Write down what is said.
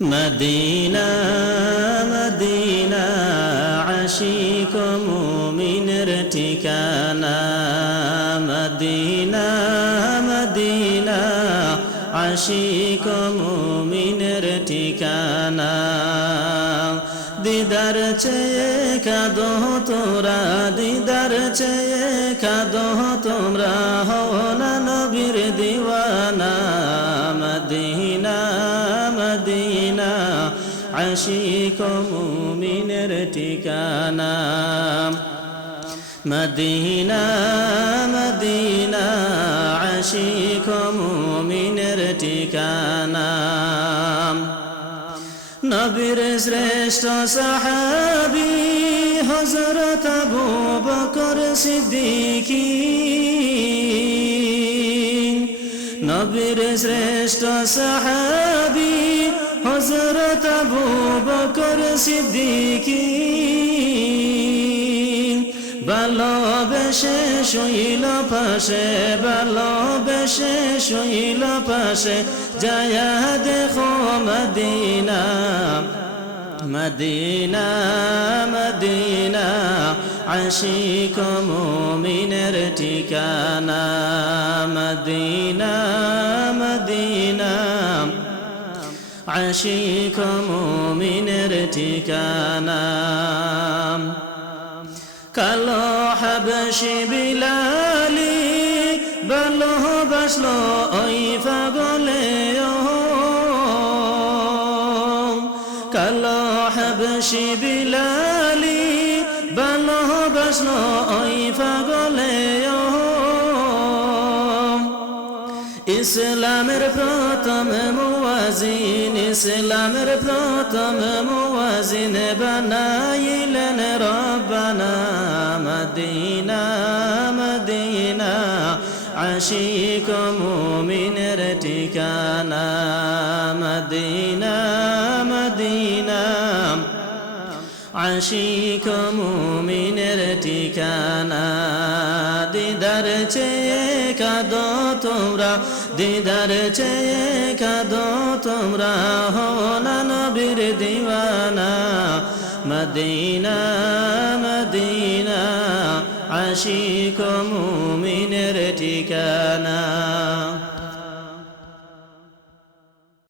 Medina Medina Ashiq মুমিনের ঠিকানা Medina Medina Ashiq মুমিনের ঠিকানা দিদার চেয়ে কাঁদো তোরা দিদার চেয়ে কাঁদো তোমরা হও না নবীর দিওয়ানা মদিনা মদিনা আশিক মুমিনের ঠিকানা মদিনা মদিনা আশিক মুমিনের ঠিকানা নবীর শ্রেষ্ঠ সাহাবী হযরত আবু বকর সিদ্দিকী নবীর শ্রেষ্ঠ সাহাবী হযরত আবু বকর সিদ্দিকী ভালোবেসে শুইল পাশে ভালোবেসে শুইল পাশে যায়া দেখো মদিনা মদিনা মদিনা আশিক মুমিনের ঠিকানা মদিনা মদিনা আশিক মুমিনের ঠিকানা কালো হাবশি বিলালি ভালোবাসলো ওই পাগলে কালো হাবশি বিলালি ভালোবাসলো ওই পাগলে ইসলামের প্রথম মুয়াজিন ইসলামের প্রথম মুয়াজিন বানাইলেন রব্বানা মদিনা মদিনা আশিক মুমিনের ঠিকানা মদিনা মদিনা আশিক মুমিনের ঠিকানা দিদার চেয়ে কাঁদো তোমরা দিদার চেয়ে কাঁদো তোমরা হও না নবীর দিওয়ানা মদিনা মদিনা আশিক